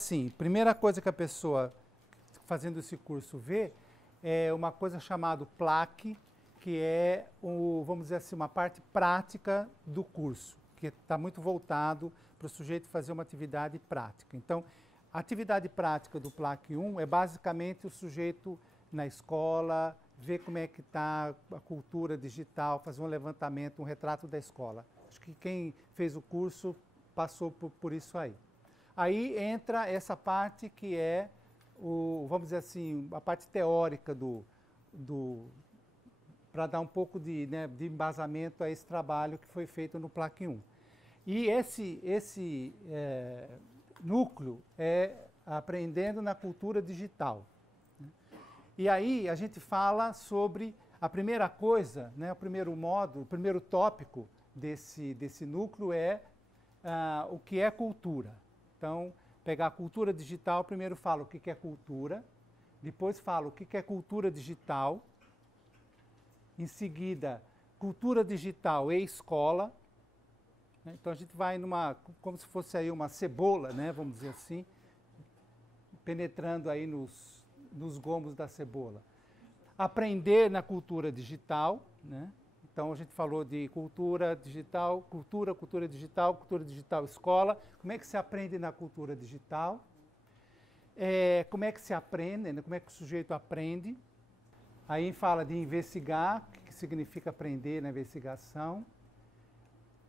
Sim, primeira coisa que a pessoa fazendo esse curso vê é uma coisa chamada PLAC, que é, vamos dizer assim, uma parte prática do curso, que está muito voltado para o sujeito fazer uma atividade prática. Então, a atividade prática do PLAC 1 é basicamente o sujeito na escola, ver como é que está a cultura digital, fazer um levantamento, um retrato da escola. Acho que quem fez o curso passou por isso aí. Aí entra essa parte que é, vamos dizer assim, a parte teórica para dar um pouco de embasamento a esse trabalho que foi feito no PLAC 1. E esse núcleo é aprendendo na cultura digital. E aí a gente fala sobre a primeira coisa, o primeiro módulo, o primeiro tópico desse núcleo é o que é cultura. Então, pegar a cultura digital, primeiro fala o que é cultura, depois fala o que é cultura digital, em seguida, cultura digital e escola. Então, a gente vai como se fosse aí uma cebola, vamos dizer assim, penetrando aí nos gomos da cebola. Aprender na cultura digital, Então, a gente falou de cultura digital, cultura digital, escola. Como é que se aprende na cultura digital? Como é que se aprende, como é que o sujeito aprende? Aí fala de investigar, o que significa aprender na investigação.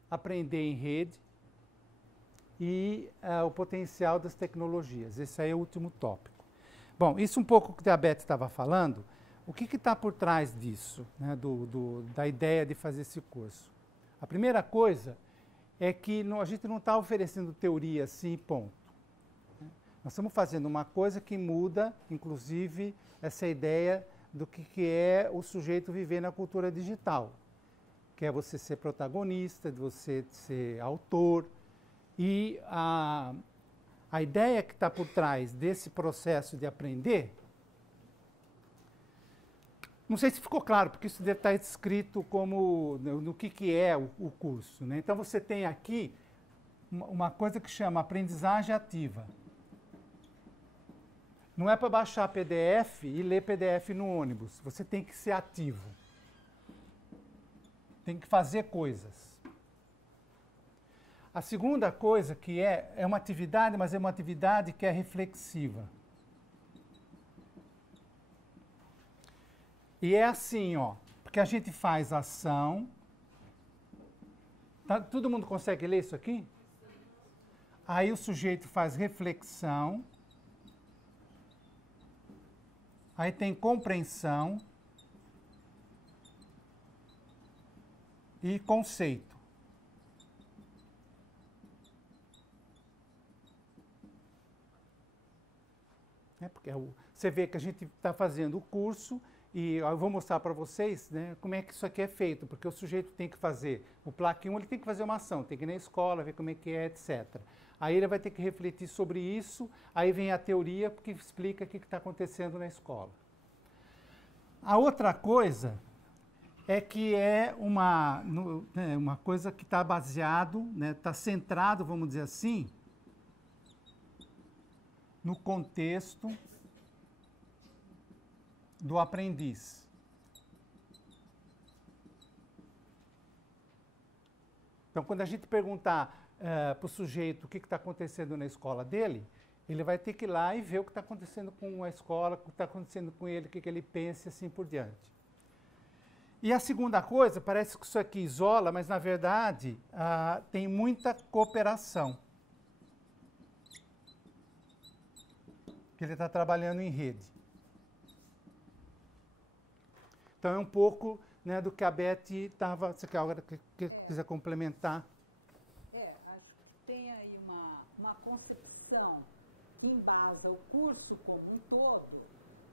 Aprender em rede e o potencial das tecnologias. Esse aí é o último tópico. Bom, isso um pouco que a Beth estava falando. O que está por trás disso, da ideia de fazer esse curso? A primeira coisa é que a gente não está oferecendo teoria assim, ponto. Nós estamos fazendo uma coisa que muda, inclusive, essa ideia do que é o sujeito viver na cultura digital, que é você ser protagonista, de você ser autor. E a ideia que está por trás desse processo de aprender, não sei se ficou claro, porque isso deve estar escrito como no que é o curso. Então, você tem aqui uma coisa que chama aprendizagem ativa. Não é para baixar PDF e ler PDF no ônibus. Você tem que ser ativo. Tem que fazer coisas. A segunda coisa que é uma atividade, mas é uma atividade que é reflexiva. E é assim, porque a gente faz ação. Tá, todo mundo consegue ler isso aqui? Aí o sujeito faz reflexão. Aí tem compreensão e conceito. Porque você vê que a gente está fazendo o curso e eu vou mostrar para vocês como é que isso aqui é feito, porque o sujeito tem que fazer, o PLAC 1 ele tem que fazer uma ação, tem que ir na escola, ver como é que é, etc. Aí ele vai ter que refletir sobre isso, aí vem a teoria que explica o que está acontecendo na escola. A outra coisa é que é uma coisa que está baseado, está centrado, vamos dizer assim, no contexto do aprendiz. Então, quando a gente perguntar para o sujeito o que está acontecendo na escola dele, ele vai ter que ir lá e ver o que está acontecendo com a escola, o que está acontecendo com ele, o que ele pensa e assim por diante. E a segunda coisa, parece que isso aqui isola, mas na verdade tem muita cooperação. Que ele está trabalhando em rede. Então é um pouco do que a Beth estava. Você quer agora quiser complementar? Acho que tem aí uma concepção que embasa o curso como um todo,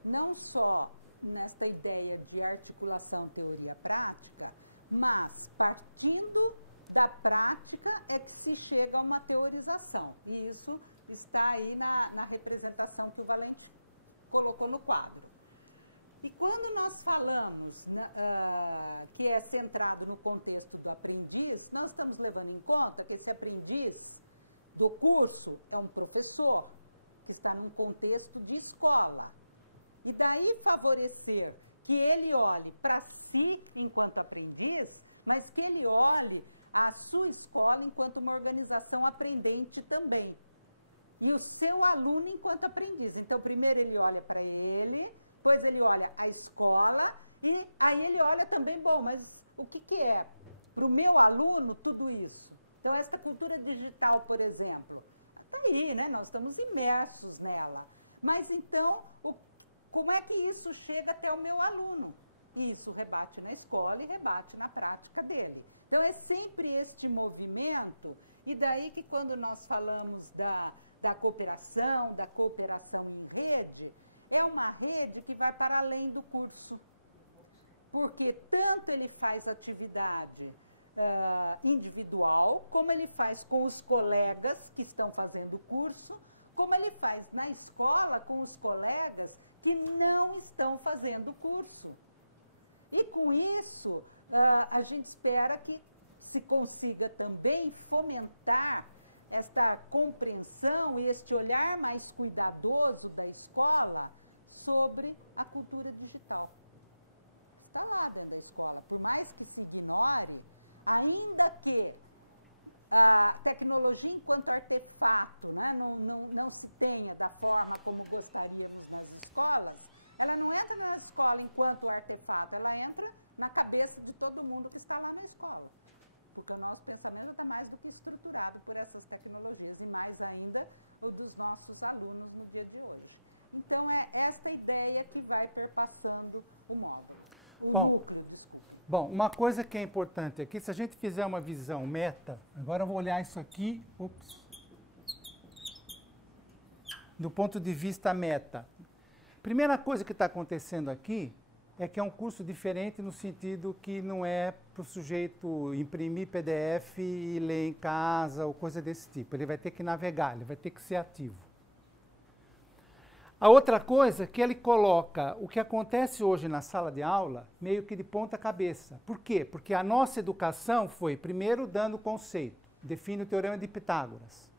não só nesta ideia de articulação teoria-prática, mas partindo da prática é que se chega a uma teorização. E isso está aí na representação que o Valente colocou no quadro. E quando nós falamos que é centrado no contexto do aprendiz, nós estamos levando em conta que esse aprendiz do curso é um professor que está num contexto de escola. E daí favorecer que ele olhe para si enquanto aprendiz, mas que ele olhe a sua escola enquanto uma organização aprendente também. E o seu aluno enquanto aprendiz. Então, primeiro ele olha para ele, depois ele olha a escola e aí ele olha também, bom, mas o que é para o meu aluno tudo isso? Então, esta cultura digital, por exemplo, está aí, né? Nós estamos imersos nela. Mas então, como é que isso chega até o meu aluno? E isso rebate na escola e rebate na prática dele. Então, é sempre este movimento, e daí que quando nós falamos da cooperação em rede, é uma rede que vai para além do curso. Porque tanto ele faz atividade individual, como ele faz com os colegas que estão fazendo o curso, como ele faz na escola com os colegas que não estão fazendo o curso. E com isso, a gente espera que se consiga também fomentar esta compreensão e este olhar mais cuidadoso da escola sobre a cultura digital. Está lá dentro da escola. Por mais que se ignore, ainda que a tecnologia enquanto artefato, né, não se tenha da forma como gostaríamos nas escolas, ela não entra na escola enquanto artefato, ela entra na cabeça de todo mundo que está lá na escola. Porque o nosso pensamento está mais do que estruturado por essas tecnologias, e mais ainda o dos nossos alunos no dia de hoje. Então, é esta ideia que vai perpassando o módulo, núcleo, desculpe. Bom, uma coisa que é importante aqui, se a gente fizer uma visão meta, agora eu vou olhar isso aqui, do ponto de vista meta. Primeira coisa que está acontecendo aqui é que é um curso diferente no sentido que não é para o sujeito imprimir PDF e ler em casa ou coisa desse tipo. Ele vai ter que navegar, ele vai ter que ser ativo. A outra coisa é que ele coloca o que acontece hoje na sala de aula meio que de ponta cabeça. Por quê? Porque a nossa educação foi primeiro dando conceito, define o teorema de Pitágoras.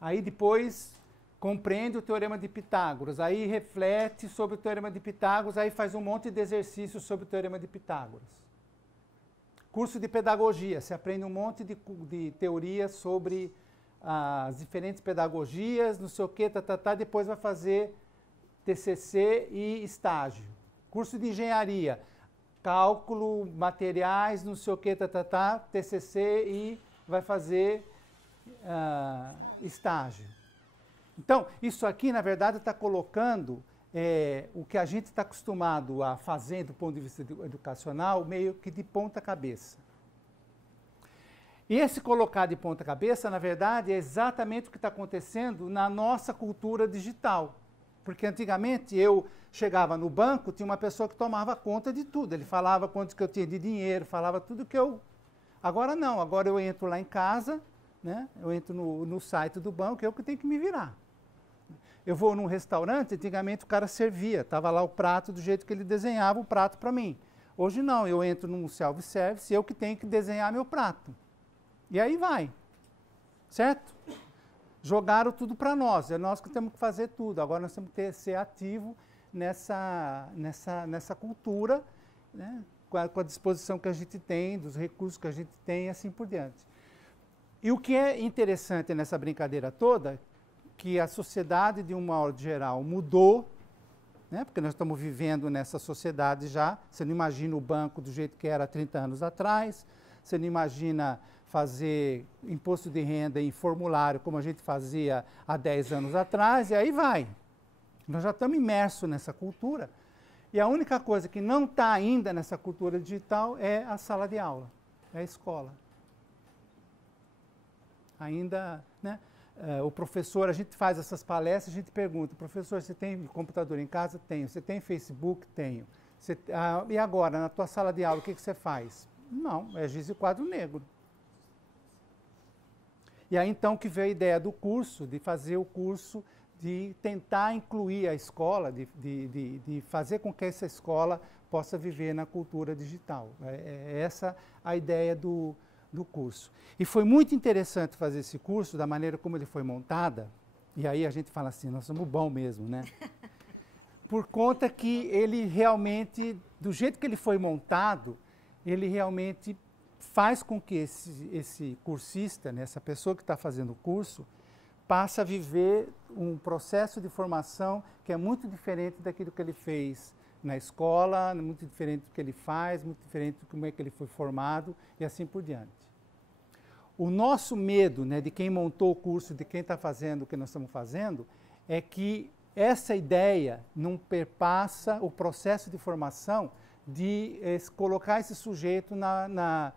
Aí depois compreende o teorema de Pitágoras, aí reflete sobre o teorema de Pitágoras, aí faz um monte de exercícios sobre o teorema de Pitágoras. Curso de pedagogia, você aprende um monte de teorias sobre as diferentes pedagogias, não sei o que, depois vai fazer TCC e estágio. Curso de engenharia, cálculo, materiais, não sei o que, TCC e vai fazer estágio. Então, isso aqui, na verdade, está colocando o que a gente está acostumado a fazer do ponto de vista educacional meio que de ponta cabeça. E esse colocar de ponta cabeça, na verdade, é exatamente o que está acontecendo na nossa cultura digital. Porque antigamente eu chegava no banco, tinha uma pessoa que tomava conta de tudo. Ele falava quanto que eu tinha de dinheiro, falava tudo que eu... Agora não, agora eu entro lá em casa, né? Eu entro no site do banco, eu que tenho que me virar. Eu vou num restaurante, antigamente o cara servia, estava lá o prato do jeito que ele desenhava o prato para mim. Hoje não, eu entro num self-service, eu que tenho que desenhar meu prato. E aí vai, certo? Jogaram tudo para nós, é nós que temos que fazer tudo. Agora nós temos que ser ativo nessa cultura, né? Com a disposição que a gente tem, dos recursos que a gente tem e assim por diante. E o que é interessante nessa brincadeira toda, que a sociedade, de um modo geral, mudou, né? Porque nós estamos vivendo nessa sociedade já. Você não imagina o banco do jeito que era há 30 anos atrás, você não imagina fazer imposto de renda em formulário como a gente fazia há 10 anos atrás, e aí vai. Nós já estamos imersos nessa cultura, e a única coisa que não está ainda nessa cultura digital é a sala de aula, é a escola. Ainda, né? O professor, a gente faz essas palestras, a gente pergunta, professor, você tem computador em casa? Tenho. Você tem Facebook? Tenho. E agora, na tua sala de aula, o que você faz? Não, é giz e quadro negro. E aí então que veio a ideia do curso, de fazer o curso de tentar incluir a escola, de fazer com que essa escola possa viver na cultura digital. É essa a ideia do curso. E foi muito interessante fazer esse curso, da maneira como ele foi montada, e aí a gente fala assim, nós somos bons mesmo, né? Por conta que ele realmente, do jeito que ele foi montado, ele realmente faz com que esse cursista, né, essa pessoa que está fazendo o curso, passe a viver um processo de formação que é muito diferente daquilo que ele fez na escola, muito diferente do que ele faz, muito diferente de como é que ele foi formado e assim por diante. O nosso medo, né, de quem montou o curso, de quem está fazendo o que nós estamos fazendo, é que essa ideia não perpassa o processo de formação de colocar esse sujeito na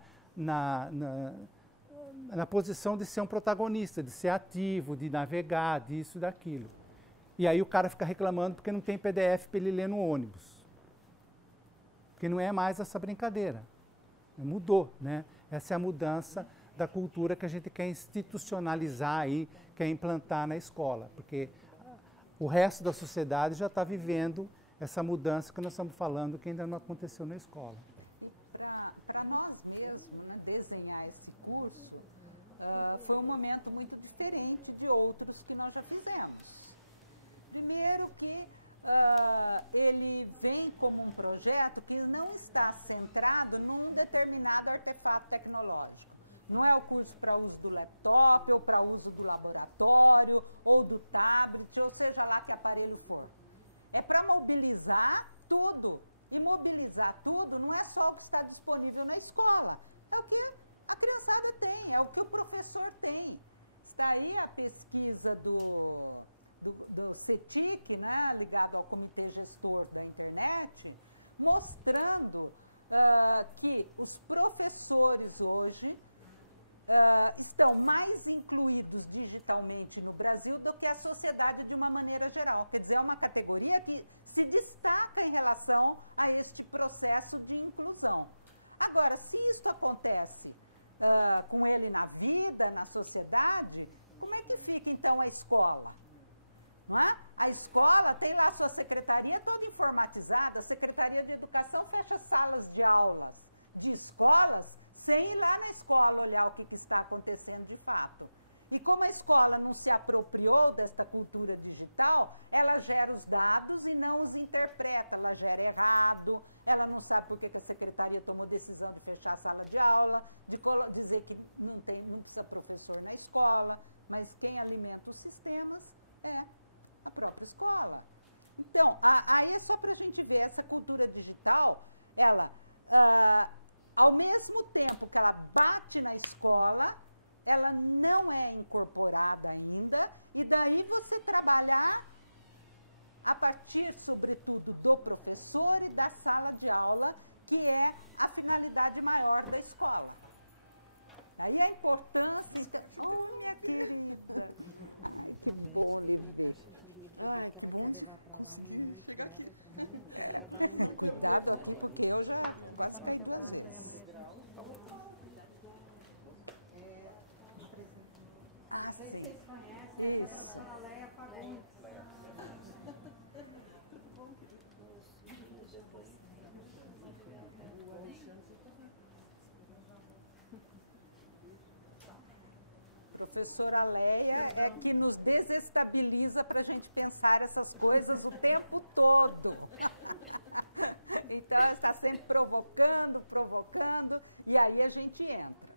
posição de ser um protagonista, de ser ativo, de navegar, disso e daquilo. E aí o cara fica reclamando porque não tem PDF para ele ler no ônibus. Porque não é mais essa brincadeira. Mudou, né? Essa é a mudança da cultura que a gente quer institucionalizar aí, quer implantar na escola. Porque o resto da sociedade já está vivendo essa mudança que nós estamos falando, que ainda não aconteceu na escola. E para nós mesmos, né, desenhar esse curso, foi um momento muito diferente de outros que nós já fizemos. Primeiro que ele vem como um projeto que não está centrado num determinado artefato tecnológico. Não é o curso para uso do laptop, ou para uso do laboratório, ou do tablet, ou seja lá que aparelho for. É para mobilizar tudo. E mobilizar tudo não é só o que está disponível na escola, é o que a criançada tem, é o que o professor tem. Está aí a pesquisa do CETIC, né, ligado ao Comitê Gestor da Internet, mostrando que os professores hoje estão mais incluídos digitalmente no Brasil do que a sociedade de uma maneira geral. Quer dizer, é uma categoria que se destaca em relação a este processo de inclusão. Agora, se isto acontece com ele na vida, na sociedade, como é que fica então a escola? Não é? A escola tem lá a sua secretaria toda informatizada, a Secretaria de Educação fecha salas de aulas de escolas sem ir lá na escola olhar o que está acontecendo de fato. E como a escola não se apropriou desta cultura digital, ela gera os dados e não os interpreta, ela gera errado, ela não sabe por que a secretaria tomou decisão de fechar a sala de aula, de dizer que não precisa professor na escola, mas quem alimenta os sistemas é a própria escola. Então, aí é só para a gente ver, essa cultura digital, ela, ao mesmo tempo que ela bate na escola, ela não é incorporada ainda, e daí você trabalhar a partir, sobretudo, do professor e da sala de aula, que é a finalidade maior da escola. Daí a importância... Então... Oh, minha querida! Ai, que bom lhe ver. Ai, que bom de conseguir chegar aqui. Cuidado aqui, porque eu já quase caí 2 vezes. Ah, sim. Isso. Professora Leia é que nos desestabiliza para a gente pensar essas coisas o tempo todo. Então, ela está sempre provocando, e aí a gente entra.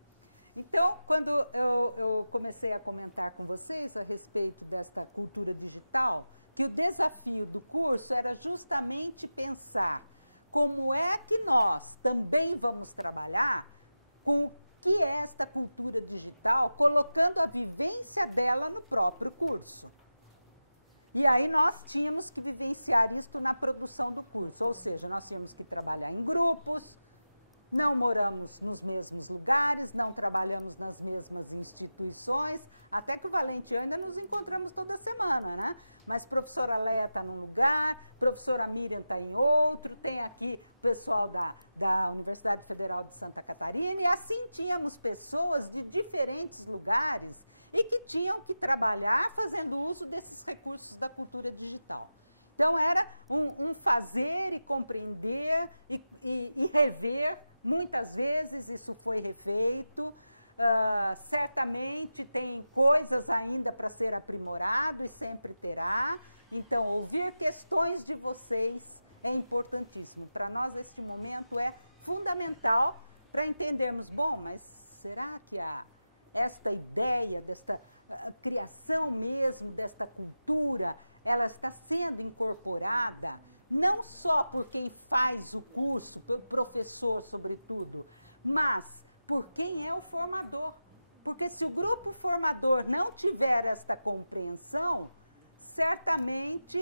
Então, quando eu comecei a comentar com vocês a respeito desta cultura digital, que o desafio do curso era justamente pensar como é que nós também vamos trabalhar com o que é esta cultura digital, colocando a vivência dela no próprio curso. E aí nós tínhamos que vivenciar isto na produção do curso, ou seja, nós tínhamos que trabalhar em grupos, não moramos nos mesmos lugares, não trabalhamos nas mesmas instituições, até que o Valente e eu ainda nos encontramos toda semana, né? Mas professora Leia está num lugar, professora Miriam está em outro, tem aqui o pessoal da Universidade Federal de Santa Catarina, e assim tínhamos pessoas de diferentes lugares e que tinham que trabalhar fazendo uso desses recursos da cultura digital. Então, era um fazer e compreender e rever. Muitas vezes isso foi refeito, certamente tem coisas ainda para ser aprimorado e sempre terá. Então, ouvir questões de vocês é importantíssimo. Para nós, este momento é fundamental para entendermos, bom, mas será que esta ideia, desta criação mesmo, desta cultura, ela está sendo incorporada não só por quem faz o curso, pelo professor sobretudo, mas por quem é o formador. Porque se o grupo formador não tiver esta compreensão, certamente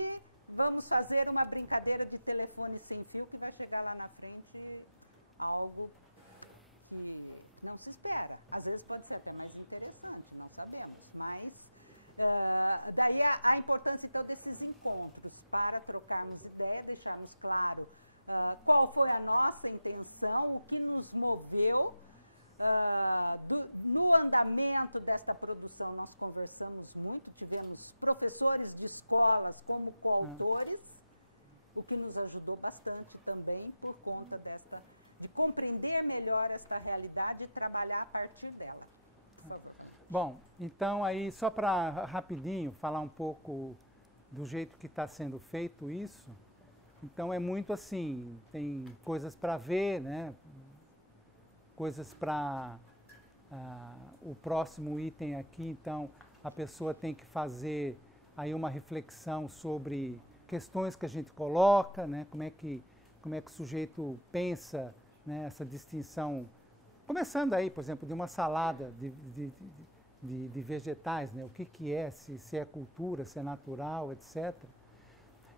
vamos fazer uma brincadeira de telefone sem fio que vai chegar lá na frente algo que não se espera. Às vezes pode ser até mais interessante, não sabemos, mas daí a importância, então, desses encontros para trocarmos ideia, deixarmos claro qual foi a nossa intenção, o que nos moveu. No andamento desta produção, nós conversamos muito, tivemos professores de escolas como coautores, o que nos ajudou bastante também por conta de compreender melhor esta realidade e trabalhar a partir dela. Por favor, Valente. Bom, então aí só para rapidinho falar um pouco do jeito que está sendo feito isso. Então é muito assim, tem coisas para ver, né? Coisas para o próximo item aqui, então a pessoa tem que fazer aí uma reflexão sobre questões que a gente coloca, né? Como é que o sujeito pensa, né? Essa distinção. Começando aí, por exemplo, de uma salada de vegetais, né? O que é, se é cultura, se é natural, etc.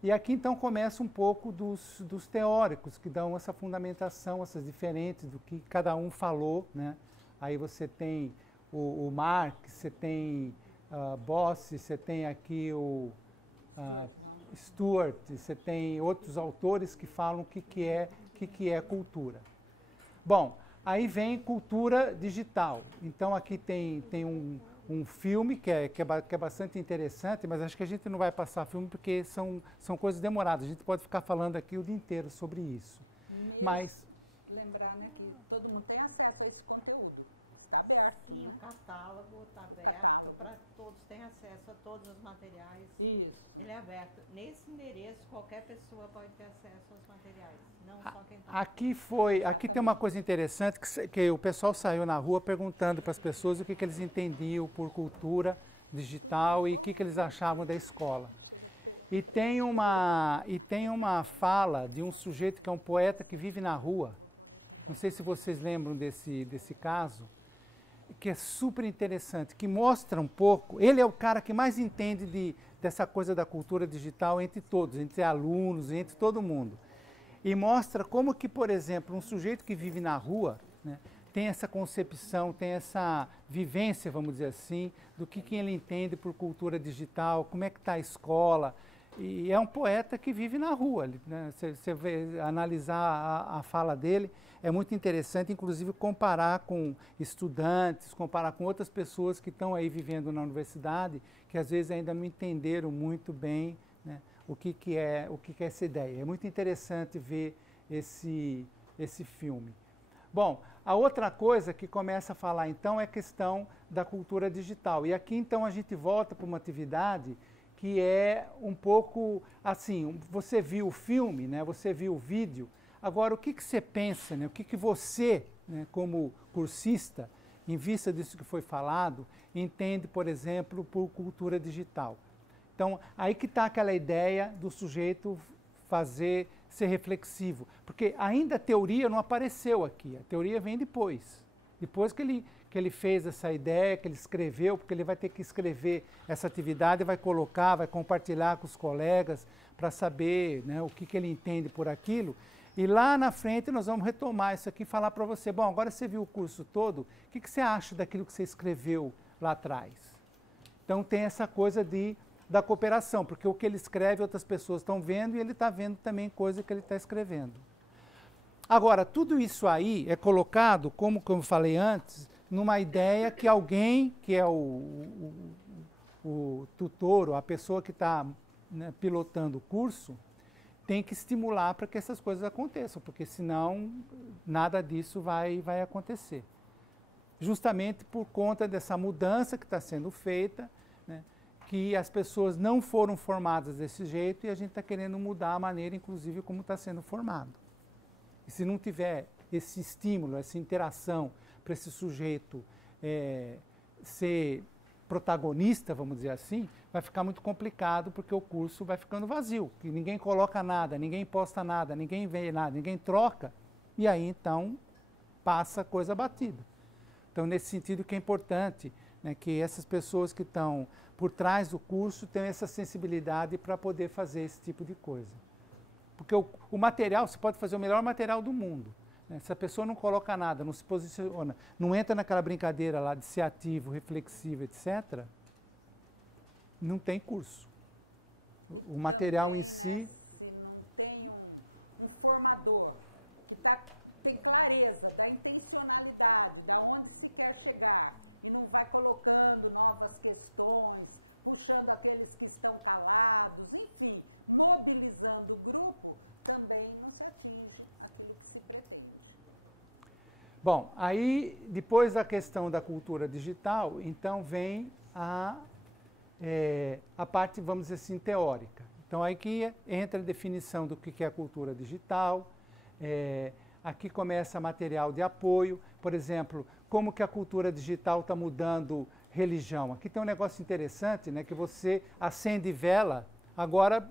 E aqui, então, começa um pouco dos teóricos, que dão essa fundamentação, essas diferentes do que cada um falou, né? Aí você tem o Marx, você tem Bossi, você tem aqui o Stuart, você tem outros autores que falam o que é cultura. Bom, aí vem cultura digital. Então aqui tem um filme que é bastante interessante, mas acho que a gente não vai passar filme porque são coisas demoradas. A gente pode ficar falando aqui o dia inteiro sobre isso. Mas lembrar, né, que todo mundo tem acesso a esse conteúdo. Está aberto, né? O catálogo. Todos têm acesso a todos os materiais. Isso. Ele é aberto. Nesse endereço, qualquer pessoa pode ter acesso aos materiais. Não só quem Aqui tem uma coisa interessante, que o pessoal saiu na rua perguntando para as pessoas o que eles entendiam por cultura digital e o que eles achavam da escola. E tem uma fala de um sujeito que é um poeta que vive na rua, não sei se vocês lembram desse caso, que é super interessante, que mostra um pouco, ele é o cara que mais entende dessa coisa da cultura digital entre todos, entre alunos, entre todo mundo. E mostra como que, por exemplo, um sujeito que vive na rua, né, tem essa concepção, tem essa vivência, vamos dizer assim, do que ele entende por cultura digital, como é que está a escola. E é um poeta que vive na rua, né? Você analisar a fala dele, é muito interessante, inclusive comparar com estudantes, comparar com outras pessoas que estão aí vivendo na universidade, que às vezes ainda não entenderam muito bem, né, o que é essa ideia. É muito interessante ver esse filme. Bom, a outra coisa que começa a falar então é a questão da cultura digital. E aqui então a gente volta para uma atividade que é um pouco assim, você viu o filme, né, você viu o vídeo, agora o que você pensa, né, o que você, né, como cursista, em vista disso que foi falado, entende, por exemplo, por cultura digital. Então, aí que está aquela ideia do sujeito ser reflexivo, porque ainda a teoria não apareceu aqui, a teoria vem depois que ele fez essa ideia, que ele escreveu, porque ele vai ter que escrever essa atividade, vai colocar, vai compartilhar com os colegas para saber, né, o que ele entende por aquilo. E lá na frente nós vamos retomar isso aqui e falar para você, bom, agora você viu o curso todo, o que você acha daquilo que você escreveu lá atrás? Então tem essa coisa da cooperação, porque o que ele escreve outras pessoas estão vendo e ele está vendo também coisa que ele está escrevendo. Agora, tudo isso aí é colocado, como eu falei antes, numa ideia que alguém, que é o tutor, ou a pessoa que está, né, pilotando o curso, tem que estimular para que essas coisas aconteçam, porque senão nada disso vai acontecer. Justamente por conta dessa mudança que está sendo feita, né, que as pessoas não foram formadas desse jeito e a gente está querendo mudar a maneira, inclusive, como está sendo formado. E se não tiver esse estímulo, essa interação para esse sujeito ser protagonista, vamos dizer assim, vai ficar muito complicado, porque o curso vai ficando vazio, que ninguém coloca nada, ninguém posta nada, ninguém vê nada, ninguém troca, e aí então passa coisa batida. Então, nesse sentido que é importante, né, que essas pessoas que estão por trás do curso tenham essa sensibilidade para poder fazer esse tipo de coisa. Porque o material, você pode fazer o melhor material do mundo, né? Se a pessoa não coloca nada, não se posiciona, não entra naquela brincadeira lá de ser ativo, reflexivo, etc., não tem curso. O material também, em si... Né, se não tem um formador que tem clareza da intencionalidade, da onde se quer chegar, e não vai colocando novas questões, puxando aqueles que estão calados, enfim, mobilizando o grupo, também não se atinge aquilo que se pretende. Bom, aí, depois da questão da cultura digital, então vem a parte, vamos dizer assim, teórica. Então, aí que entra a definição do que é a cultura digital, aqui começa material de apoio, por exemplo, como que a cultura digital está mudando religião. Aqui tem um negócio interessante, né, que você acende vela agora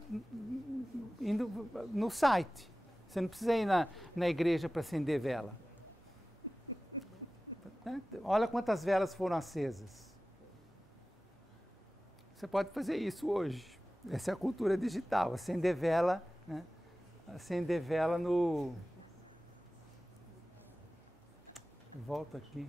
indo no site. Você não precisa ir na igreja para acender vela. Olha quantas velas foram acesas. Você pode fazer isso hoje. Essa é a cultura digital, acender vela, né? Acender vela no... Volta aqui.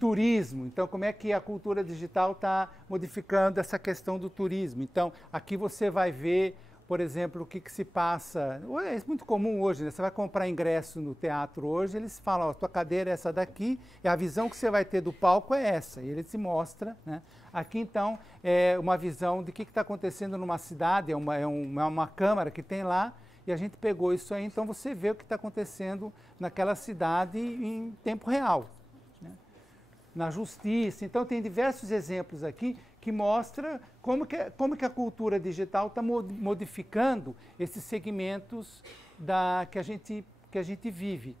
Turismo. Então, como é que a cultura digital está modificando essa questão do turismo? Então, aqui você vai ver, por exemplo, o que se passa... É muito comum hoje, né? Você vai comprar ingresso no teatro hoje, eles falam, ó, tua cadeira é essa daqui, e a visão que você vai ter do palco é essa, e ele se mostra, né? Aqui, então, é uma visão de que está acontecendo numa cidade, é uma câmera que tem lá, e a gente pegou isso aí, então você vê o que está acontecendo naquela cidade em tempo real, né? Na justiça. Então, tem diversos exemplos aqui que mostram como que a cultura digital está modificando esses segmentos que a gente vive,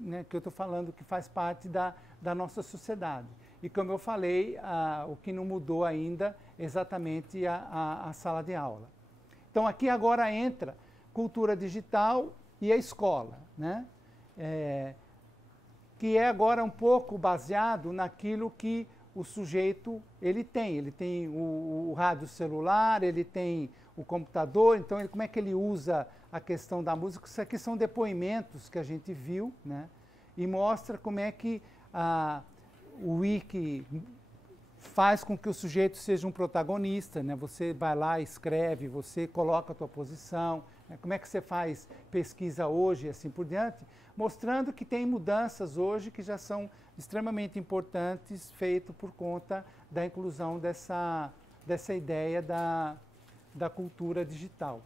né, que eu estou falando que faz parte da nossa sociedade. E como eu falei, o que não mudou ainda é exatamente a sala de aula. Então, aqui agora entra cultura digital e a escola, né? Que é agora um pouco baseado naquilo que o sujeito ele tem o rádio celular, ele tem o computador, então como é que ele usa a questão da música? Isso aqui são depoimentos que a gente viu, né? E mostra como é que o Wiki faz com que o sujeito seja um protagonista, né? Você vai lá, escreve, você coloca a tua posição, né? Como é que você faz pesquisa hoje e assim por diante, mostrando que tem mudanças hoje que já são extremamente importantes, feito por conta da inclusão dessa ideia da cultura digital.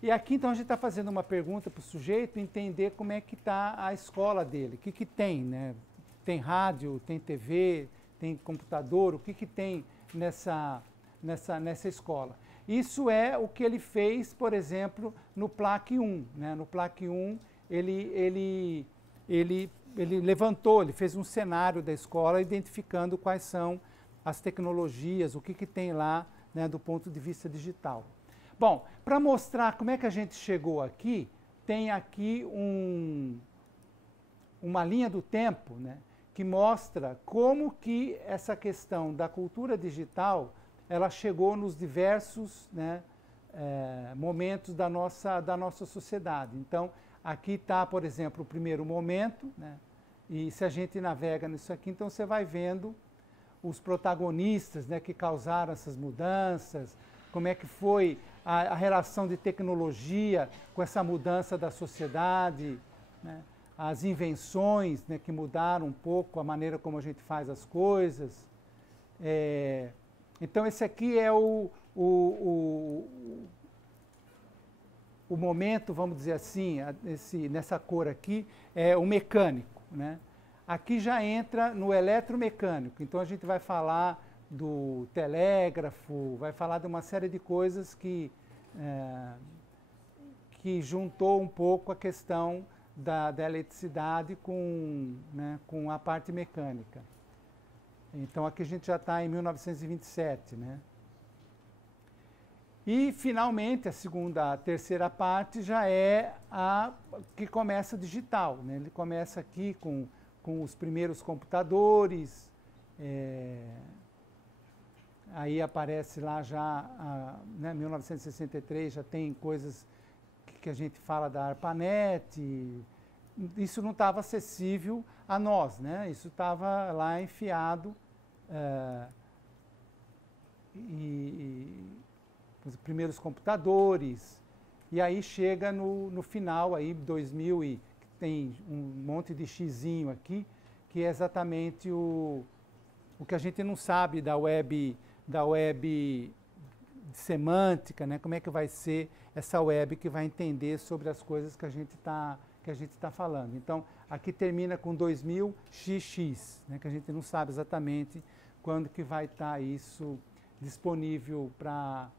E aqui, então, a gente está fazendo uma pergunta para o sujeito entender como é que está a escola dele, o que tem, né? Tem rádio, tem TV, tem computador, o que tem nessa escola. Isso é o que ele fez, por exemplo, no PLAC 1. Né? No PLAC 1, ele levantou, ele fez um cenário da escola identificando quais são as tecnologias, o que tem lá, né, do ponto de vista digital. Bom, para mostrar como é que a gente chegou aqui, tem aqui uma linha do tempo, né, que mostra como que essa questão da cultura digital ela chegou nos diversos, né, momentos da nossa sociedade. Então, aqui está, por exemplo, o primeiro momento, né? E se a gente navega nisso aqui, então você vai vendo os protagonistas, né, que causaram essas mudanças, como é que foi a relação de tecnologia com essa mudança da sociedade, né? As invenções, né, que mudaram um pouco a maneira como a gente faz as coisas. Então, esse aqui é o momento, vamos dizer assim, nessa cor aqui, é o mecânico, né? Aqui já entra no eletromecânico, então a gente vai falar do telégrafo, vai falar de uma série de coisas que juntou um pouco a questão da eletricidade né, com a parte mecânica. Então aqui a gente já está em 1927, né? E, finalmente, a terceira parte já é a que começa digital, né? Ele começa aqui com os primeiros computadores, aí aparece lá já, né, 1963, já tem coisas que a gente fala da ARPANET, isso não estava acessível a nós, né? Isso estava lá enfiado, os primeiros computadores, e aí chega no final, aí 2000, e tem um monte de xizinho aqui, que é exatamente o que a gente não sabe da web semântica, né? Como é que vai ser essa web que vai entender sobre as coisas que a gente está falando. Então, aqui termina com 2000XX, né? Que a gente não sabe exatamente quando que vai estar isso disponível para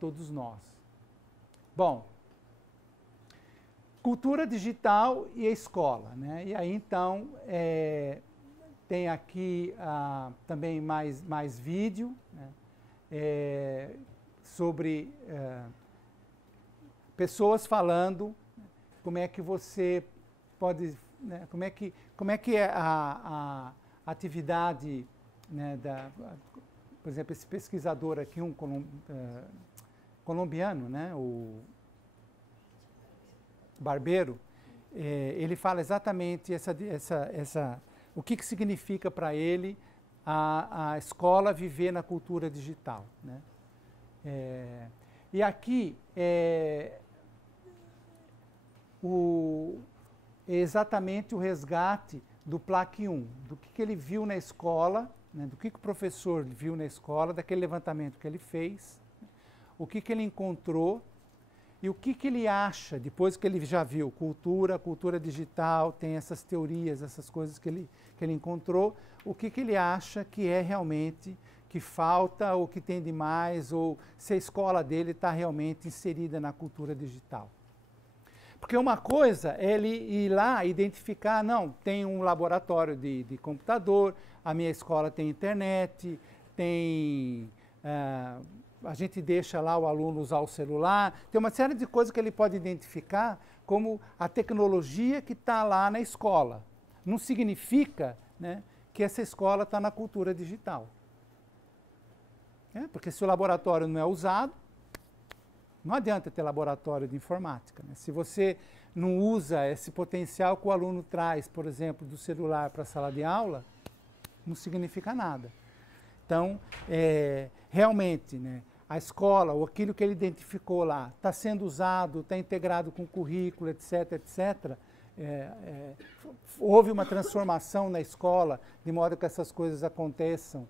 todos nós. Bom, cultura digital e a escola, né? E aí, então, tem aqui também mais vídeo, né? Sobre pessoas falando como é que você pode, né? Como é que é a atividade, né, por exemplo, esse pesquisador aqui, um colombiano, né, o Barbeiro, ele fala exatamente o que significa para ele a escola viver na cultura digital, né? E aqui é exatamente o resgate do PLAC 1, do que ele viu na escola, né, do que o professor viu na escola, daquele levantamento que ele fez, o que ele encontrou e o que ele acha, depois que ele já viu cultura digital, tem essas teorias, essas coisas que ele encontrou, o que ele acha que é realmente, que falta ou que tem demais, ou se a escola dele está realmente inserida na cultura digital. Porque uma coisa é ele ir lá identificar, não, tem um laboratório de computador, a minha escola tem internet, tem... a gente deixa lá o aluno usar o celular, tem uma série de coisas que ele pode identificar como a tecnologia que está lá na escola. Não significa, né, que essa escola está na cultura digital. Porque se o laboratório não é usado, não adianta ter laboratório de informática, né? Se você não usa esse potencial que o aluno traz, por exemplo, do celular para a sala de aula, não significa nada. Então, realmente, né, a escola, ou aquilo que ele identificou lá, está sendo usado, está integrado com o currículo, etc., etc., houve uma transformação na escola, de modo que essas coisas aconteçam,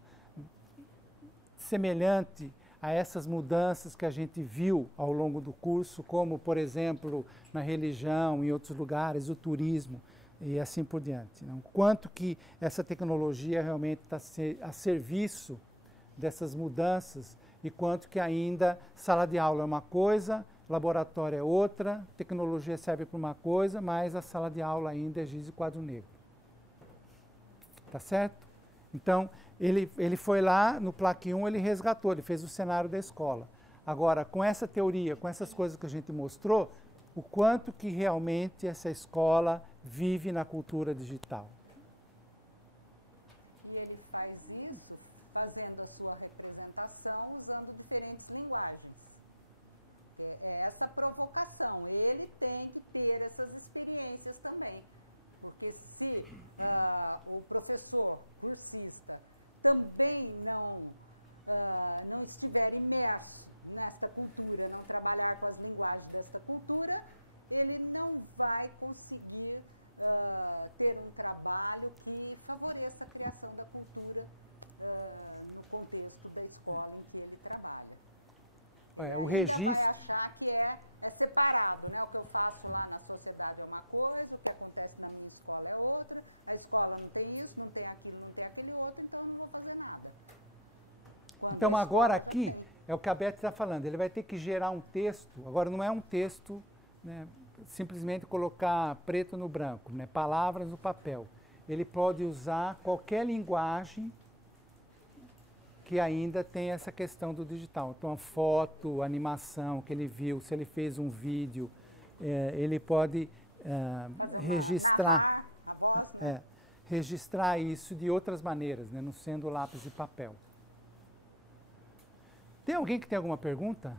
semelhante a essas mudanças que a gente viu ao longo do curso, como, por exemplo, na religião, em outros lugares, o turismo e assim por diante. Né? Quanto que essa tecnologia realmente está a serviço dessas mudanças e quanto que ainda sala de aula é uma coisa, laboratório é outra, tecnologia serve para uma coisa, mas a sala de aula ainda é giz e quadro negro. Tá certo? Então, ele foi lá, no PLAC 1, ele resgatou, ele fez o cenário da escola. Agora, com essa teoria, com essas coisas que a gente mostrou, o quanto que realmente essa escola vive na cultura digital. E ele faz isso fazendo a sua representação usando diferentes linguagens. É essa provocação. Ele tem que ter essas experiências também. Porque se o professor cursista também não estiver imerso nesta cultura, não trabalhar com as linguagens desta cultura, ele não vai conseguir ter um trabalho que favoreça a criação da cultura no contexto da escola em que ele trabalha. Ele ainda vai achar que é separado, né? O que eu faço lá na sociedade é uma coisa, o que acontece na minha escola é outra, a escola não tem isso, não tem aquilo, não tem aquele outro, então eu não vou fazer nada. Quando então agora aqui é o que a Beth está falando, ele vai ter que gerar um texto, agora não é um texto, né, simplesmente colocar preto no branco, né, palavras no papel. Ele pode usar qualquer linguagem que ainda tem essa questão do digital. Então, a foto, a animação que ele viu, se ele fez um vídeo, ele pode registrar, narrar a voz, né? Registrar isso de outras maneiras, né, não sendo lápis e papel. Tem alguém que tem alguma pergunta?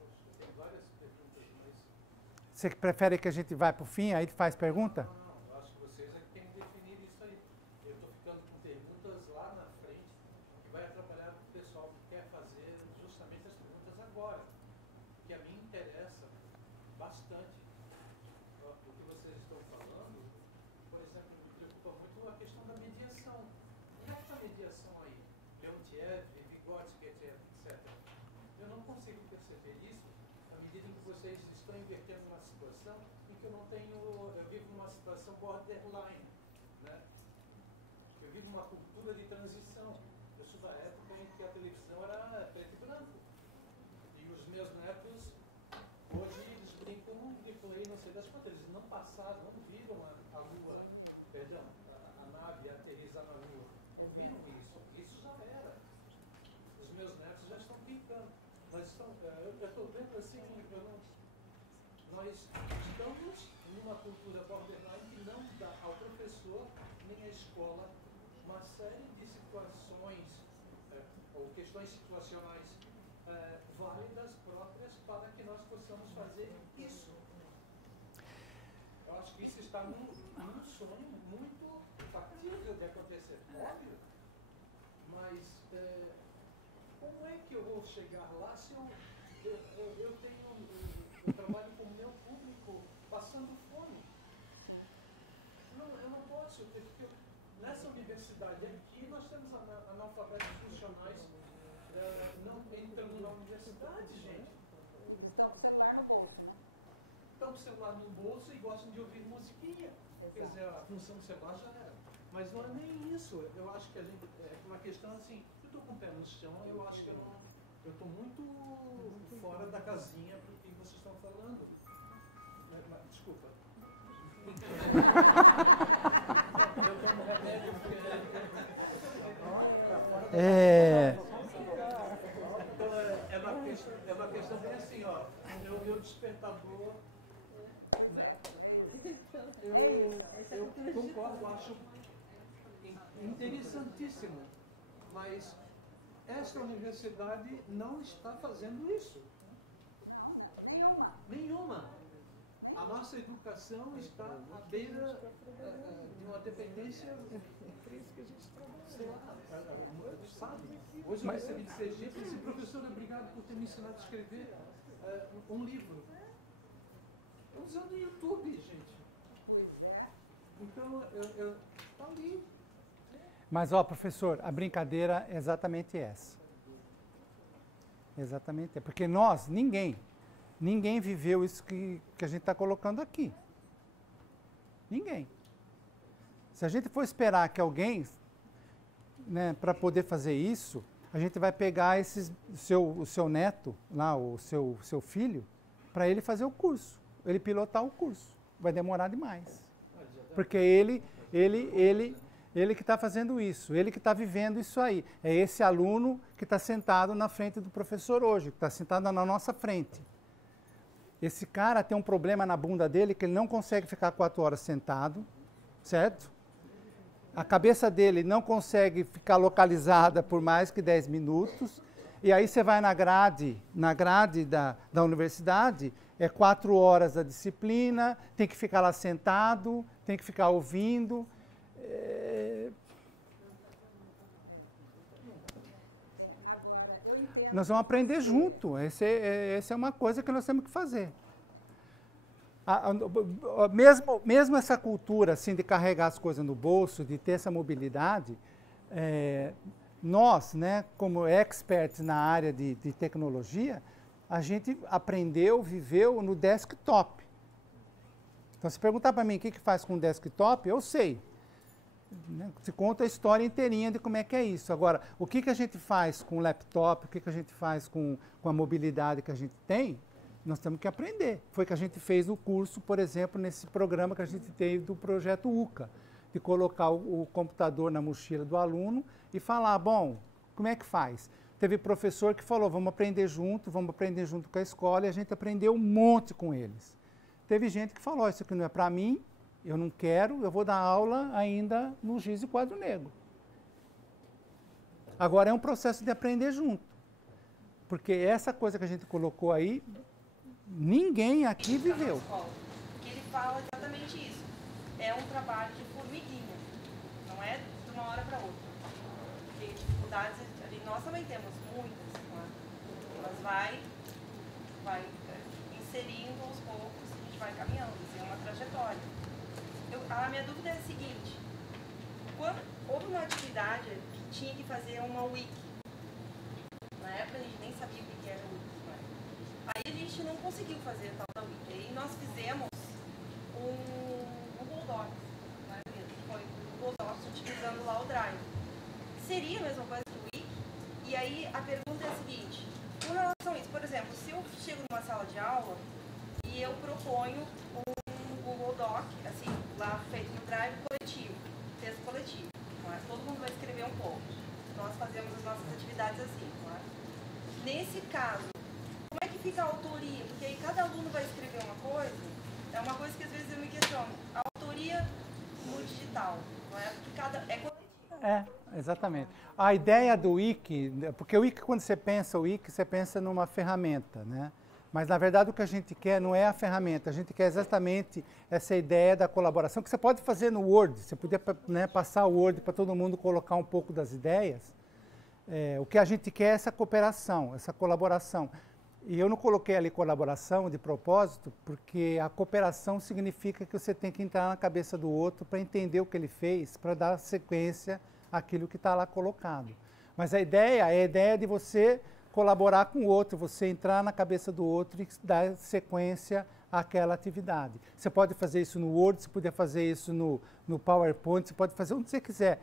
Eu tenho várias perguntas, mas... Você prefere que a gente vá para o fim, aí faz pergunta? Não, eu acho que vocês é que têm que definir isso aí. Eu estou ficando com perguntas lá na frente, que vai atrapalhar o pessoal que quer fazer justamente as perguntas agora, que a mim interessa bastante o que vocês estão falando. Por exemplo, me preocupa muito a questão da mediação. Onde é que está a mediação aí? Leontiev, Vygotsky, etc. Eu não consigo perceber isso à medida em que vocês estão invertendo uma situação em que eu vivo numa situação borderline, né? Eu vivo uma cultura de transição. Eu sou da época em que a televisão era preto e branco. E os meus netos, hoje, eles brincam de play, não sei das quantas. Eles não passaram, não viram a Lua. Não viram. Perdão, a nave aterrissar na Lua. Exato. Não viram isso. Isso já era. Os meus netos já estão brincando. Eu estou vendo assim, nós estamos numa cultura borderline que não dá ao professor nem à escola uma série de situações ou questões situacionais válidas próprias para que nós possamos fazer isso. Eu acho que isso está num sonho muito factível de acontecer, óbvio, mas como é que eu vou chegar lá se eu trabalho com o meu público passando fome? Sim. Eu não posso, porque nessa universidade aqui nós temos analfabetos funcionais não entrando na universidade, gente. E que estão com o celular no bolso, né? Estão com o celular no bolso e gostam de ouvir musiquinha. Exato. Quer dizer, a função do celular já era. Mas não é nem isso. Eu acho que a gente, é uma questão assim, eu estou com o pé no chão, eu acho que eu estou muito fora da casinha para o que vocês estão falando. Desculpa. Eu tomo remédio porque... Então é uma questão bem assim, ó, o meu despertador... Pois é isso. É isso. Eu concordo, eu acho interessantíssimo, mas esta universidade não está fazendo isso. Não, nenhuma. Nenhuma. A nossa educação está à beira de uma dependência, sei lá, sabe? Hoje eu recebi de Sergipe, esse professor, obrigado por ter me ensinado a escrever um livro. Usando o YouTube, gente. Pois é. Então, está ali. Mas, ó, professor, a brincadeira é exatamente essa. Exatamente. Porque ninguém viveu isso que a gente está colocando aqui. Ninguém. Se a gente for esperar que alguém, né, para poder fazer isso, a gente vai pegar o seu neto, lá, o seu filho, para ele fazer o curso. Ele pilotar o curso. Vai demorar demais. Porque ele que está fazendo isso, ele que está vivendo isso aí. É esse aluno que está sentado na frente do professor hoje, que está sentado na nossa frente. Esse cara tem um problema na bunda dele que ele não consegue ficar 4 horas sentado, certo? A cabeça dele não consegue ficar localizada por mais que 10 minutos. E aí você vai na grade da universidade, é 4 horas a disciplina, tem que ficar lá sentado, tem que ficar ouvindo. Agora, eu entendo Nós vamos aprender junto. Essa é uma coisa que nós temos que fazer. Mesmo essa cultura assim, de carregar as coisas no bolso, de ter essa mobilidade, nós, né, como experts na área de tecnologia, a gente aprendeu, viveu no desktop. Então, se perguntar para mim o que faz com o desktop, eu sei. Né? Se conta a história inteirinha de como é que é isso. Agora, o que a gente faz com o laptop, o que a gente faz com a mobilidade que a gente tem, nós temos que aprender. Foi o que a gente fez no curso, por exemplo, nesse programa que a gente teve do projeto UCA, de colocar o computador na mochila do aluno e falar, bom, como é que faz? Teve professor que falou, vamos aprender junto com a escola, e a gente aprendeu um monte com eles. Teve gente que falou, isso aqui não é para mim, eu não quero, eu vou dar aula ainda no giz e quadro negro. Agora é um processo de aprender junto. Porque essa coisa que a gente colocou aí, ninguém aqui viveu. Que ele fala exatamente isso. É um trabalho de formiguinha, não é de uma hora para outra. Porque dificuldades, nós também temos muitas, mas vai inserindo aos poucos, a gente vai caminhando, assim, é uma trajetória. A minha dúvida é a seguinte, quando houve uma atividade que tinha que fazer uma wiki, na época a gente nem sabia o que era wiki, né? Aí a gente não conseguiu fazer a tal da wiki, aí nós fizemos um Google Docs, né? Foi o Google Docs utilizando lá o Drive. Seria a mesma coisa que o wiki? E aí a pergunta é a seguinte, com relação a isso, por exemplo, se eu chego numa sala de aula e eu proponho um Google Doc, assim, lá feito no Drive coletivo, texto coletivo, não é? Todo mundo vai escrever um pouco. Nós fazemos as nossas atividades assim, não é? Nesse caso, como é que fica a autoria? Porque aí cada aluno vai escrever uma coisa, é uma coisa que às vezes eu me questiono. A autoria no digital, não é? Porque é coletivo. Exatamente. A ideia do Wiki, porque o Wiki, quando você pensa o Wiki, você pensa numa ferramenta, né? Mas, na verdade, o que a gente quer não é a ferramenta, a gente quer exatamente essa ideia da colaboração, que você pode fazer no Word, você podia, né, passar o Word para todo mundo colocar um pouco das ideias. O que a gente quer é essa cooperação, essa colaboração. E eu não coloquei ali colaboração de propósito, porque a cooperação significa que você tem que entrar na cabeça do outro para entender o que ele fez, para dar sequência àquilo que está lá colocado. Mas a ideia é a ideia de você colaborar com o outro, você entrar na cabeça do outro e dar sequência àquela atividade. Você pode fazer isso no Word, você pode fazer isso no PowerPoint, você pode fazer onde você quiser.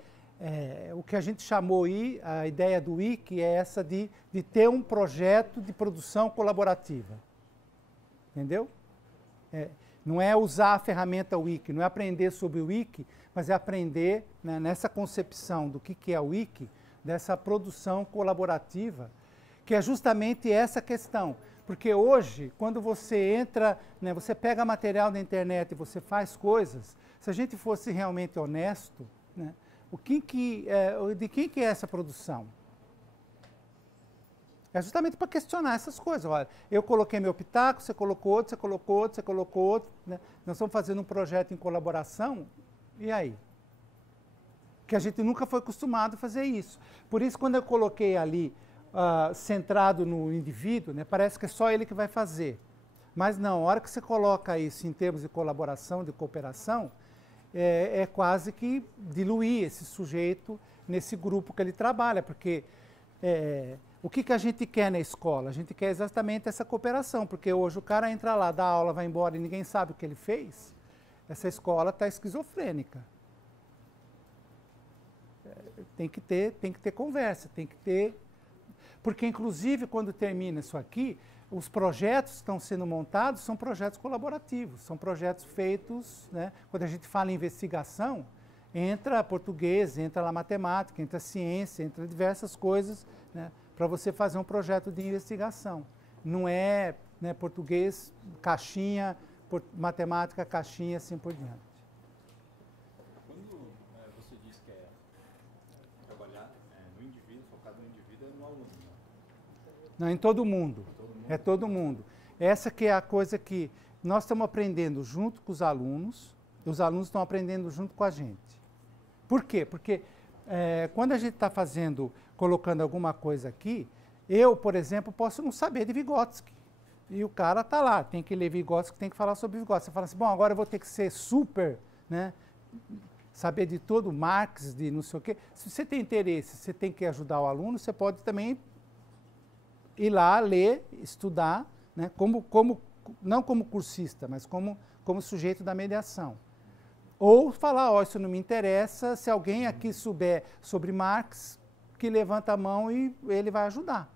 O que a gente chamou aí, a ideia do Wiki é essa de ter um projeto de produção colaborativa. Entendeu? Não é usar a ferramenta Wiki, não é aprender sobre o Wiki, mas é aprender, né, nessa concepção do que é o Wiki, dessa produção colaborativa, que é justamente essa questão. Porque hoje, quando você entra, né, você pega material da internet e você faz coisas, se a gente fosse realmente honesto, né, de quem que é essa produção? É justamente para questionar essas coisas. Olha, eu coloquei meu pitaco, você colocou outro, você colocou outro, você colocou outro. Né? Nós estamos fazendo um projeto em colaboração, e aí? Que a gente nunca foi acostumado a fazer isso. Por isso, quando eu coloquei ali, centrado no indivíduo, né, parece que é só ele que vai fazer. Mas não, a hora que você coloca isso em termos de colaboração, de cooperação, é quase que diluir esse sujeito nesse grupo que ele trabalha, porque o que a gente quer na escola? A gente quer exatamente essa cooperação, porque hoje o cara entra lá, dá aula, vai embora e ninguém sabe o que ele fez, essa escola está esquizofrênica. Tem que ter conversa, tem que ter... Porque, inclusive, quando termina isso aqui, os projetos que estão sendo montados são projetos colaborativos, são projetos feitos, né? Quando a gente fala em investigação, entra português, entra lá matemática, entra ciência, entra diversas coisas, né? Para você fazer um projeto de investigação. Não é, né, português, caixinha, matemática, caixinha, assim por diante. Quando você diz que é trabalhar no indivíduo, focado no indivíduo, é no aluno, né? Não, em todo mundo. É todo mundo. Essa que é a coisa que nós estamos aprendendo junto com os alunos, e os alunos estão aprendendo junto com a gente. Por quê? Porque quando a gente está colocando alguma coisa aqui, eu, por exemplo, posso não saber de Vygotsky. E o cara está lá, tem que ler Vygotsky, tem que falar sobre Vygotsky. Você fala assim, bom, agora eu vou ter que ser super, né? Saber de todo Marx, de não sei o quê. Se você tem interesse, você tem que ajudar o aluno, você pode também ir lá, ler, estudar, né? Não como cursista, mas como sujeito da mediação. Ou falar, ó, isso não me interessa, se alguém aqui souber sobre Marx, que levanta a mão e ele vai ajudar.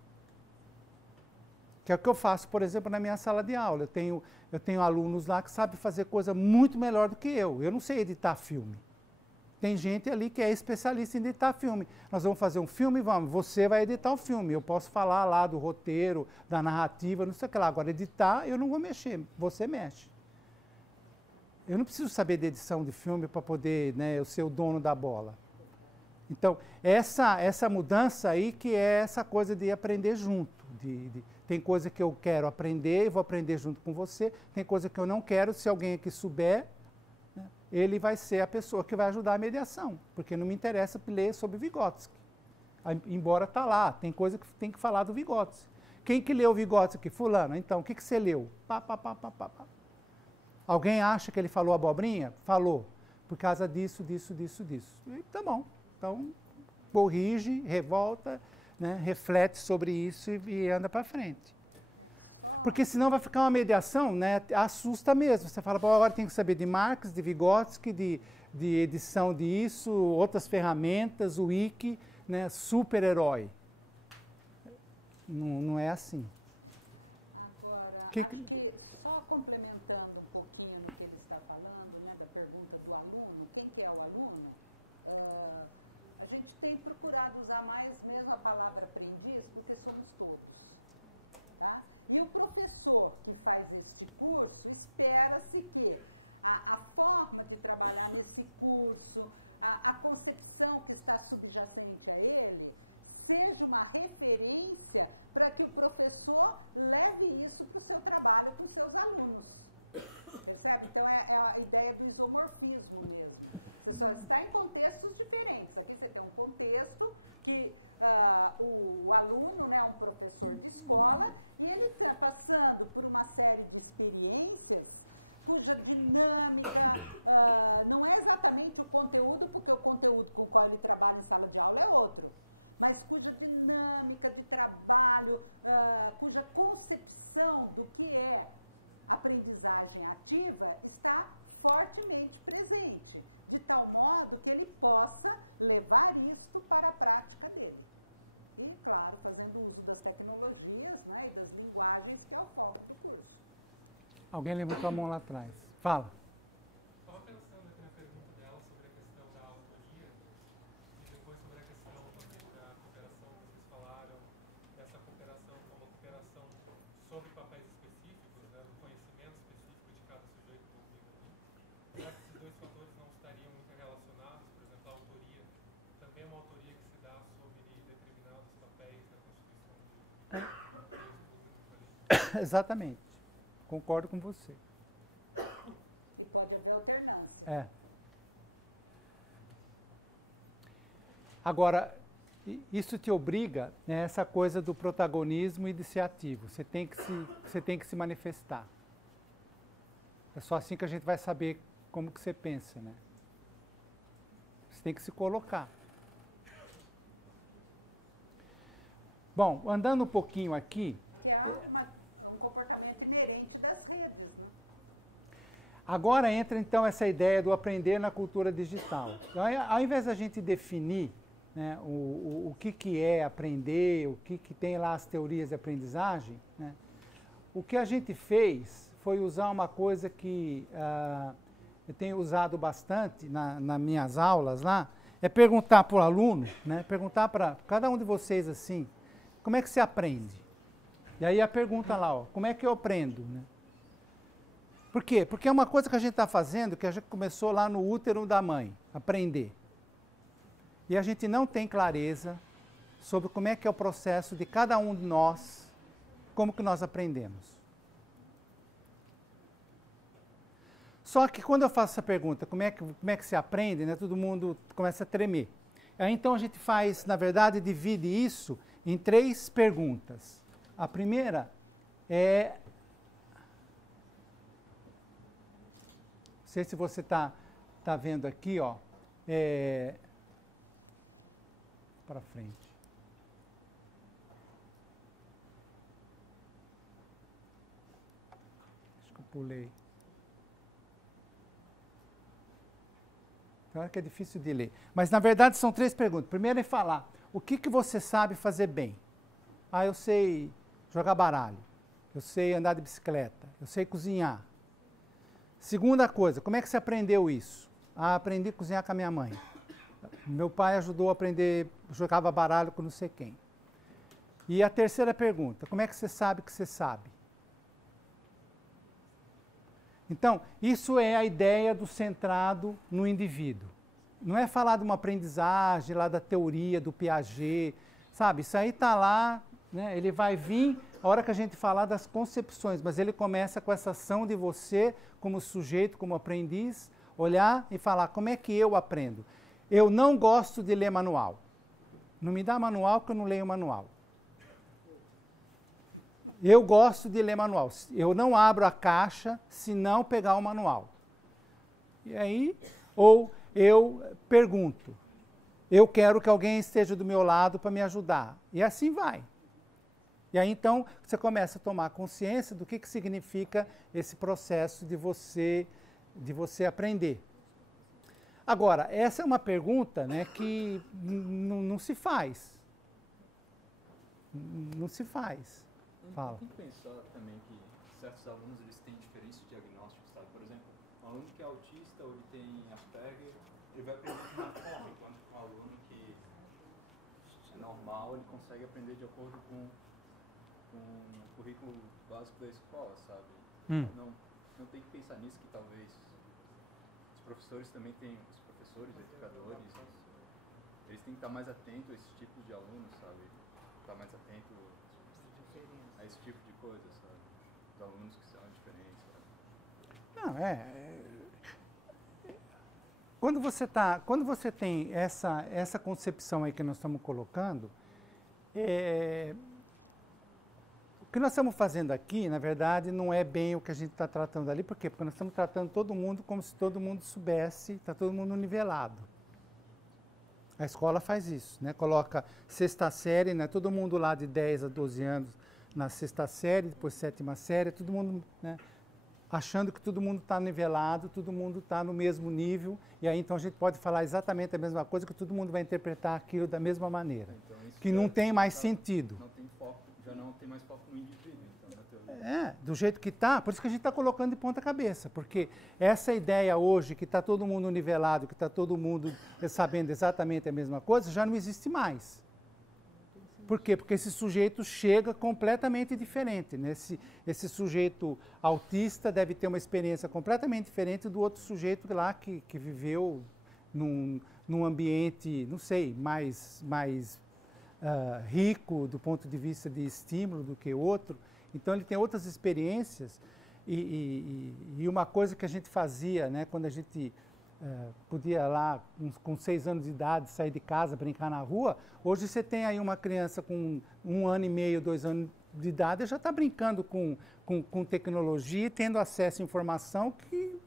Que é o que eu faço, por exemplo, na minha sala de aula. Eu tenho alunos lá que sabem fazer coisa muito melhor do que eu. Eu não sei editar filme. Tem gente ali que é especialista em editar filme. Nós vamos fazer um filme, você vai editar o filme. Eu posso falar lá do roteiro, da narrativa, não sei o que lá. Agora, editar, eu não vou mexer, você mexe. Eu não preciso saber de edição de filme para poder, né, eu ser o dono da bola. Então, essa mudança aí que é essa coisa de aprender junto. Tem coisa que eu quero aprender e vou aprender junto com você. Tem coisa que eu não quero, se alguém aqui souber, né, ele vai ser a pessoa que vai ajudar a mediação. Porque não me interessa ler sobre Vygotsky. Embora está lá, tem coisa que tem que falar do Vygotsky. Quem que leu Vygotsky? Fulano. Então, o que você leu? Pá. Alguém acha que ele falou abobrinha? Falou. Por causa disso. E tá bom. Então, corrige, revolta, né, reflete sobre isso e anda para frente. Porque senão vai ficar uma mediação, né, assusta mesmo. Você fala, agora tem que saber de Marx, de Vygotsky, de edição disso, outras ferramentas, o wiki, né, super-herói. Não é assim. Agora, acho que só complementando um pouquinho no que ele está falando, né, da pergunta do aluno, quem que é o aluno? A gente tem procurado usar mais mesmo a palavra aprendiz, porque somos todos, tá? E o professor que faz este curso, espera-se que a forma de trabalhar nesse curso, a concepção que está subjacente a ele, seja uma referência para que o professor leve isso para o seu trabalho com seus alunos. Percebe? Então, é a ideia do isomorfismo mesmo. Você só está em contextos diferentes. Aqui você tem um contexto que o aluno, né, é um professor de escola e ele está passando por uma série de experiências cuja dinâmica não é exatamente o conteúdo, porque o conteúdo com o qual ele trabalha em sala de aula é outro, mas cuja dinâmica de trabalho, cuja concepção do que é aprendizagem ativa está fortemente presente, de tal modo que ele possa levar isto para a prática dele. E, claro, fazendo uso das tecnologias, né, e das linguagens, que é o foco do curso. Alguém levantou a mão lá atrás. Fala. Estava pensando aqui na pergunta dela sobre a questão da autoria e depois sobre a questão também da cooperação que vocês falaram, dessa cooperação como cooperação sobre papéis específicos, né, do conhecimento específico de cada sujeito público. Será que esses dois fatores não estariam interrelacionados? Por exemplo, a autoria também é uma autoria que se dá sobre determinados papéis na Constituição do público. Exatamente. Concordo com você. E pode haver alternância. Agora, isso te obriga, né, essa coisa do protagonismo e de ser ativo. Você tem que se manifestar. É só assim que a gente vai saber como que você pensa, né? Você tem que se colocar. Bom, andando um pouquinho aqui... Que é um comportamento inerente das redes, né? Agora entra, então, essa ideia do aprender na cultura digital. Então, ao invés da gente definir, né, o que é aprender, o que tem lá as teorias de aprendizagem, né, o que a gente fez foi usar uma coisa que eu tenho usado bastante nas minhas aulas lá, é perguntar para o aluno, né, perguntar para cada um de vocês assim, como é que você aprende? E aí a pergunta lá, ó, como é que eu aprendo? Né? Por quê? Porque é uma coisa que a gente está fazendo, que a gente começou lá no útero da mãe, aprender. E a gente não tem clareza sobre como é que é o processo de cada um de nós como que nós aprendemos. Só que quando eu faço essa pergunta, como é que se aprende, né, todo mundo começa a tremer. Aí, então a gente faz, na verdade, divide isso em 3 perguntas. A primeira é... Não sei se você está vendo aqui, ó. Para frente. Acho que eu pulei. Claro que é difícil de ler. Mas, na verdade, são 3 perguntas. Primeiro é falar, o que você sabe fazer bem? Ah, eu sei jogar baralho. Eu sei andar de bicicleta. Eu sei cozinhar. Segunda coisa, como é que você aprendeu isso? Ah, aprendi a cozinhar com a minha mãe. Meu pai ajudou a aprender, jogava baralho com não sei quem. E a terceira pergunta, como é que você sabe que você sabe? Então, isso é a ideia do centrado no indivíduo. Não é falar de uma aprendizagem lá da teoria, do Piaget, sabe? Isso aí está lá, né? Ele vai vir a hora que a gente falar das concepções, mas ele começa com essa ação de você, como sujeito, como aprendiz, olhar e falar, como é que eu aprendo? Eu não gosto de ler manual. Não me dá manual porque eu não leio manual. Eu gosto de ler manual. Eu não abro a caixa se não pegar o manual. E aí, ou eu pergunto. Eu quero que alguém esteja do meu lado para me ajudar. E assim vai. E aí, então, você começa a tomar consciência do que significa esse processo de você aprender. Agora, essa é uma pergunta, né, que não se faz. Não se faz. Fala. Tem que pensar também que certos alunos eles têm diferentes diagnósticos, sabe? Por exemplo, um aluno que é autista ou ele tem Asperger, ele vai aprender de uma forma, enquanto que um aluno que é normal, ele consegue aprender de acordo com o currículo básico da escola, sabe? Não tem que pensar nisso, que talvez os professores também têm, os professores, educadores, eles têm que estar mais atentos a esse tipo de aluno, sabe? Estar mais atento a esse tipo de coisa, sabe? Os alunos que são diferentes, sabe? Quando você tem essa concepção aí que nós estamos colocando, o que nós estamos fazendo aqui, na verdade, não é bem o que a gente está tratando ali. Por quê? Porque nós estamos tratando todo mundo como se todo mundo soubesse, está todo mundo nivelado. A escola faz isso, né? Coloca sexta série, né? Todo mundo lá de 10 a 12 anos na sexta série, depois sétima série, todo mundo, né, achando que todo mundo está nivelado, todo mundo está no mesmo nível, e aí então a gente pode falar exatamente a mesma coisa, que todo mundo vai interpretar aquilo da mesma maneira, então, que não tem mais sentido. Não tem foco, já não tem mais foco no indivíduo. Do jeito que está, por isso que a gente está colocando de ponta cabeça, porque essa ideia hoje, que está todo mundo nivelado, que está todo mundo sabendo exatamente a mesma coisa, já não existe mais. Por quê? Porque esse sujeito chega completamente diferente, né? Esse sujeito autista deve ter uma experiência completamente diferente do outro sujeito lá que viveu num ambiente, não sei, mais rico do ponto de vista de estímulo do que outro. Então ele tem outras experiências e uma coisa que a gente fazia, né, quando a gente podia lá, com 6 anos de idade, sair de casa, brincar na rua. Hoje você tem aí uma criança com 1 ano e meio, 2 anos de idade, já está brincando com tecnologia e tendo acesso à informação que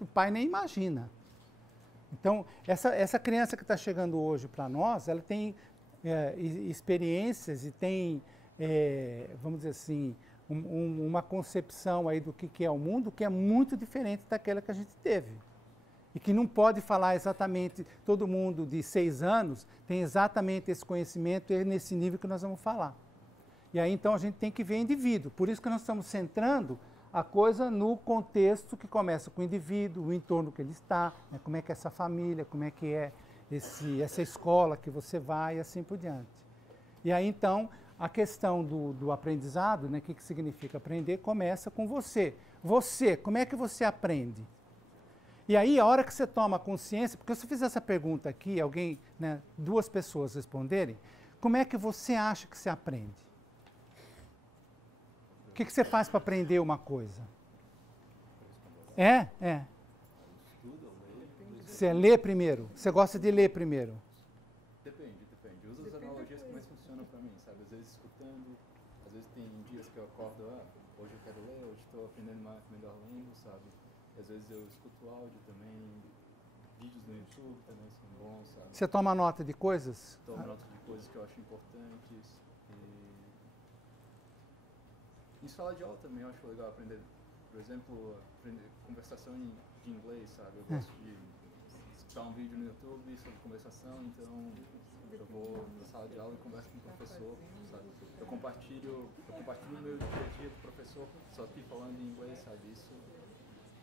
o pai nem imagina. Então, essa criança que está chegando hoje para nós, ela tem experiências e tem, vamos dizer assim, uma concepção aí do que é o mundo que é muito diferente daquela que a gente teve. E que não pode falar exatamente, todo mundo de 6 anos tem exatamente esse conhecimento e nesse nível que nós vamos falar. E aí então a gente tem que ver indivíduo. Por isso que nós estamos centrando a coisa no contexto que começa com o indivíduo, o entorno que ele está, né, como é que é essa família, como é que é essa escola que você vai e assim por diante. E aí então a questão do aprendizado, né, o que significa aprender, começa com você. Você, como é que você aprende? E aí, a hora que você toma consciência, porque se eu fizer essa pergunta aqui, alguém, né, 2 pessoas responderem, como é que você acha que se aprende? que você faz para aprender uma coisa? É. Você lê primeiro? Você gosta de ler primeiro? Depende. Eu uso as analogias que mais funcionam para mim, sabe? Às vezes escutando, às vezes tem dias que eu acordo, hoje eu quero ler, hoje estou aprendendo mais melhor lendo, sabe? E às vezes eu escuto áudio também, vídeos no YouTube também são bons, sabe? Você toma nota de coisas? Tomo nota de coisas que eu acho importantes. E em sala de aula também eu acho legal aprender, por exemplo, aprender conversação de inglês, sabe? Eu gosto de escutar um vídeo no YouTube sobre conversação, então eu vou na sala de aula e converso com o professor, sabe? Eu compartilho o meu dia a dia com o professor, só que falando em inglês, sabe?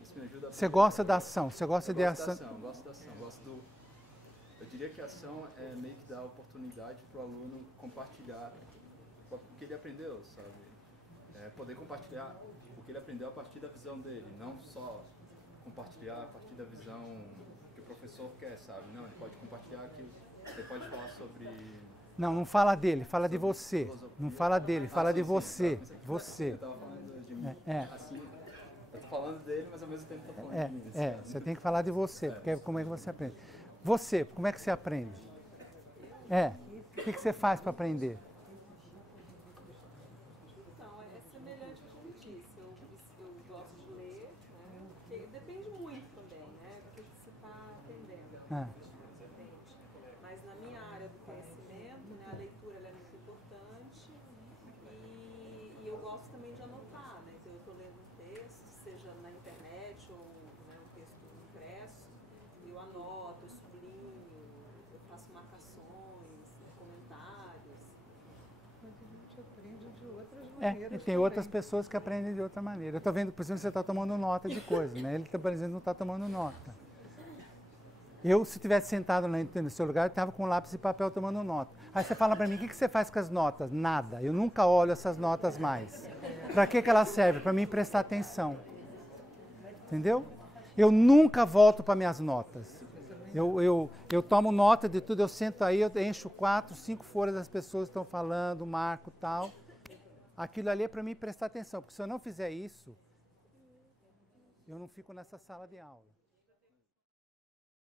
Isso me ajuda a... Você gosta da ação, você gosta de ação. Eu gosto da ação, eu diria que a ação é meio que dar a oportunidade para o aluno compartilhar o que ele aprendeu, sabe? Poder compartilhar o que ele aprendeu a partir da visão dele, não só compartilhar a partir da visão que o professor quer, sabe? Não, ele pode compartilhar que ele pode falar sobre... Não fala dele, fala de você. Não fala dele, fala de você. Você. Eu estava falando de mim. Assim, eu estou falando dele, mas ao mesmo tempo estou falando de mim. Você tem que falar de você, porque como é que você aprende. Você, como é que você aprende? O que você faz para aprender? Mas na minha área do conhecimento, né, a leitura ela é muito importante e eu gosto também de anotar, né? Então eu estou lendo um texto, seja na internet ou né, um texto impresso, eu anoto, eu sublinho, eu faço marcações, comentários. A gente aprende de outras maneiras. E tem outras pessoas que aprendem de outra maneira. Eu estou vendo, por exemplo, você está tomando nota de coisas, né? Ele, por exemplo, não está tomando nota. Eu, se tivesse sentado no seu lugar, eu estava com lápis e papel tomando nota. Aí você fala para mim, o que você faz com as notas? Nada. Eu nunca olho essas notas mais. Para que elas servem? Para mim prestar atenção. Entendeu? Eu nunca volto para minhas notas. Eu tomo nota de tudo, eu sento aí, eu encho 4, 5 folhas das pessoas que estão falando, marco tal. Aquilo ali é para mim prestar atenção, porque se eu não fizer isso, eu não fico nessa sala de aula.